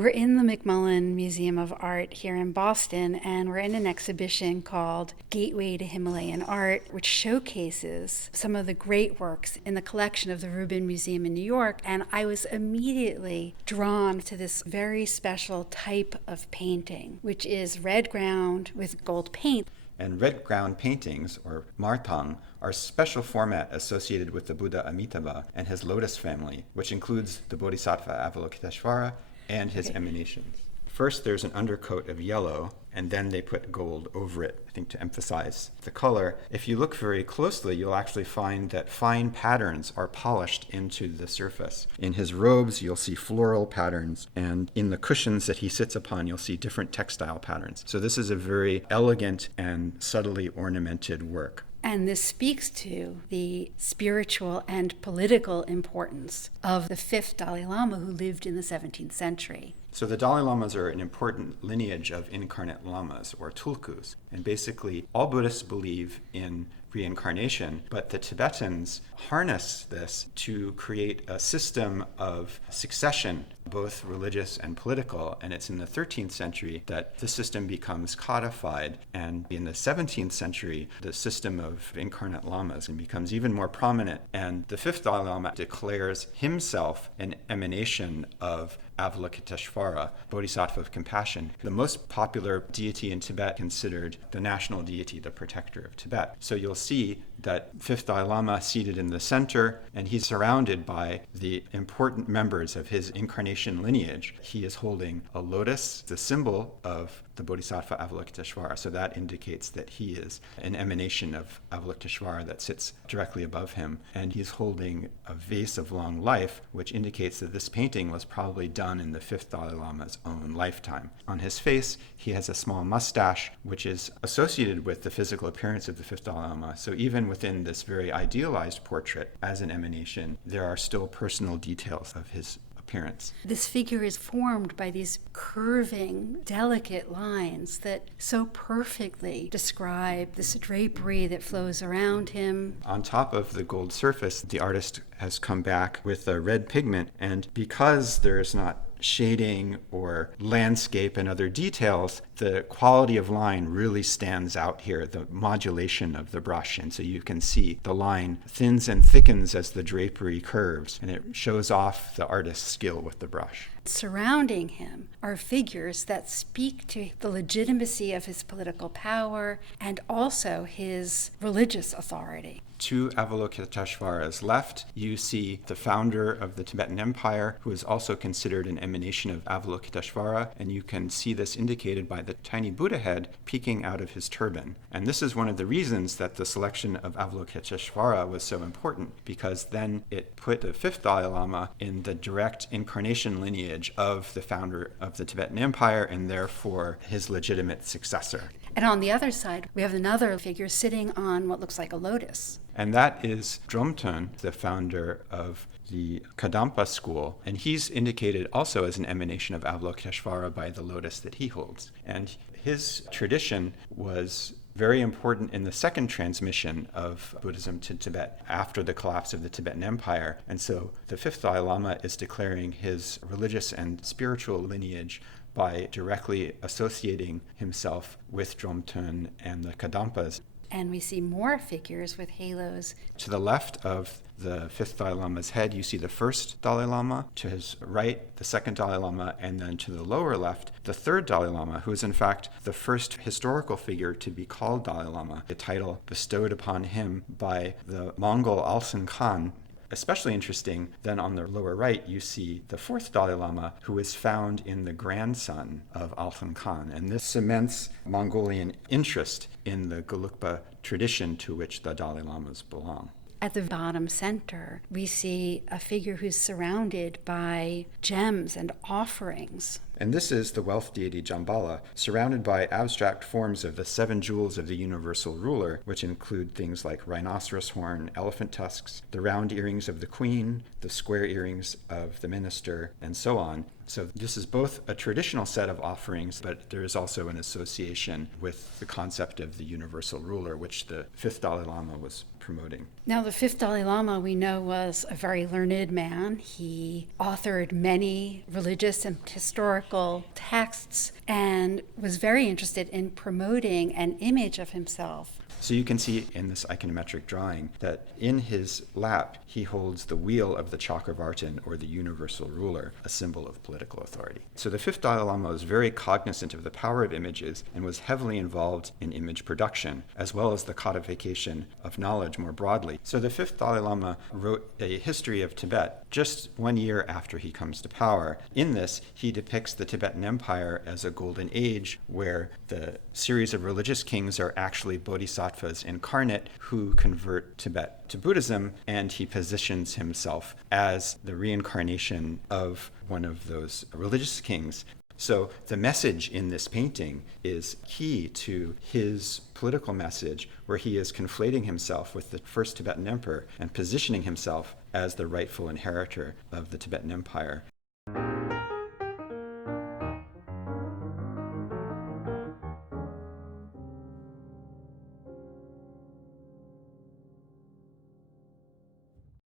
We're in the Macmillan Museum of Art here in Boston, and we're in an exhibition called Gateway to Himalayan Art, which showcases some of the great works in the collection of the Rubin Museum in New York. And I was immediately drawn to this very special type of painting, which is red ground with gold paint. And red ground paintings, or martang, are a special format associated with the Buddha Amitabha and his lotus family, which includes the Bodhisattva Avalokiteshvara and his emanations. First, there's an undercoat of yellow, and then they put gold over it, I think to emphasize the color. If you look very closely, you'll actually find that fine patterns are polished into the surface. In his robes, you'll see floral patterns, and in the cushions that he sits upon, you'll see different textile patterns. So this is a very elegant and subtly ornamented work. And this speaks to the spiritual and political importance of the Fifth Dalai Lama, who lived in the 17th century. So the Dalai Lamas are an important lineage of incarnate lamas, or tulkus. And basically, all Buddhists believe in reincarnation, but the Tibetans harness this to create a system of succession, both religious and political. And it's in the 13th century that the system becomes codified. And in the 17th century, the system of incarnate lamas becomes even more prominent. And the fifth Dalai Lama declares himself an emanation of Avalokiteshvara, Bodhisattva of Compassion, the most popular deity in Tibet, considered the national deity, the protector of Tibet. So you'll see that fifth Dalai Lama seated in the center, and he's surrounded by the important members of his incarnation lineage. He is holding a lotus, the symbol of the Bodhisattva Avalokiteshvara. So that indicates that he is an emanation of Avalokiteshvara that sits directly above him. And he's holding a vase of long life, which indicates that this painting was probably done in the fifth Dalai Lama's own lifetime. On his face, he has a small mustache, which is associated with the physical appearance of the fifth Dalai Lama. So even within this very idealized portrait as an emanation, there are still personal details of his appearance. This figure is formed by these curving, delicate lines that so perfectly describe this drapery that flows around him. On top of the gold surface, the artist has come back with a red pigment, and because there is not shading or landscape and other details, the quality of line really stands out here, the modulation of the brush. And so you can see the line thins and thickens as the drapery curves, and it shows off the artist's skill with the brush. Surrounding him are figures that speak to the legitimacy of his political power and also his religious authority. To Avalokiteshvara's left, you see the founder of the Tibetan Empire, who is also considered an emanation of Avalokiteshvara, and you can see this indicated by the tiny Buddha head peeking out of his turban. And this is one of the reasons that the selection of Avalokiteshvara was so important, because then it put the fifth Dalai Lama in the direct incarnation lineage of the founder of the Tibetan Empire, and therefore his legitimate successor. And on the other side, we have another figure sitting on what looks like a lotus. And that is Dromten, the founder of the Kadampa school. And he's indicated also as an emanation of Avalokiteshvara by the lotus that he holds. And his tradition was very important in the second transmission of Buddhism to Tibet after the collapse of the Tibetan Empire. And so the fifth Dalai Lama is declaring his religious and spiritual lineage by directly associating himself with Dromten and the Kadampas. And we see more figures with halos. To the left of the fifth Dalai Lama's head, you see the first Dalai Lama. To his right, the second Dalai Lama. And then to the lower left, the third Dalai Lama, who is in fact the first historical figure to be called Dalai Lama, a title bestowed upon him by the Mongol Alsan Khan. Especially interesting, then on the lower right, you see the fourth Dalai Lama, who is found in the grandson of Alsan Khan. And this cements Mongolian interest in the Gelugpa tradition to which the Dalai Lamas belong. At the bottom center, we see a figure who's surrounded by gems and offerings. And this is the wealth deity Jambala, surrounded by abstract forms of the seven jewels of the universal ruler, which include things like rhinoceros horn, elephant tusks, the round earrings of the queen, the square earrings of the minister, and so on. So this is both a traditional set of offerings, but there is also an association with the concept of the universal ruler, which the fifth Dalai Lama was promoting. Now, the fifth Dalai Lama, we know, was a very learned man. He authored many religious and historical texts and was very interested in promoting an image of himself. So you can see in this iconometric drawing that in his lap, he holds the wheel of the Chakravartin, or the universal ruler, a symbol of political authority. So the fifth Dalai Lama was very cognizant of the power of images and was heavily involved in image production, as well as the codification of knowledge more broadly. So the fifth Dalai Lama wrote a history of Tibet just 1 year after he comes to power. In this, he depicts the Tibetan Empire as a golden age where the series of religious kings are actually bodhisattvas incarnate who convert Tibet to Buddhism, and he positions himself as the reincarnation of one of those religious kings. So the message in this painting is key to his political message, where he is conflating himself with the first Tibetan emperor and positioning himself as the rightful inheritor of the Tibetan Empire.